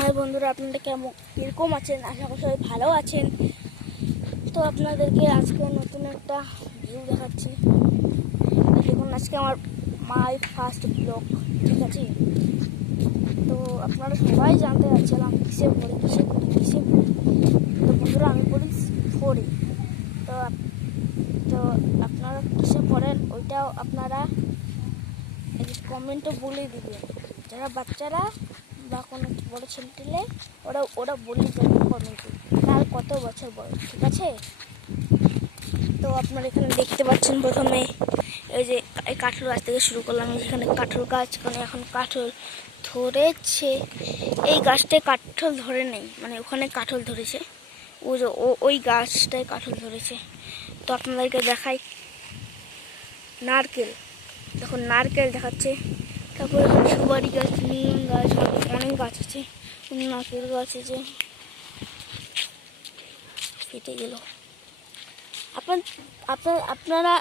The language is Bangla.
হাই বন্ধুরা, আপনারা কিরকম আছেন? আশা করি সবাই ভালো আছেন। তো আপনাদেরকে আজকে নতুন একটা ভিউ দেখাচ্ছি। দেখুন, আজকে আমার মাই ফার্স্ট ব্লগ, ঠিক আছে? তো আপনারা সবাই জানতে চাচ্ছিলাম কিসে পড়ি। তো বন্ধুরা, আমি পড়ি 4-এ। তো তো আপনারা কিসে পড়েন ওইটাও আপনারা কমেন্টে বলে দিবেন। যারা বাচ্চারা বা কোনো বড়ো ছেলে ওরা বলে দেবে কমেন্টে তার কত বছর বয়স, ঠিক আছে? তো আপনারা এখানে দেখতে পাচ্ছেন, প্রথমে এই যে এই কাঠল গাছ থেকে শুরু করলাম। এখানে কাঠল গাছ, এখানে এখন কাঠল ধরেছে। এই গাছটায় কাঠল ধরে নেই, মানে ওখানে কাঠল ধরেছে। ওই গাছটায় কাঠল ধরেছে। তো আপনাদেরকে দেখাই নারকেল। দেখুন, নারকেল দেখাচ্ছে। তারপরে সুপারি গাছ, নিম গাছ, অনেক গাছ আছে। নারকেল গাছ আছে, কেটে গেল। আপনারা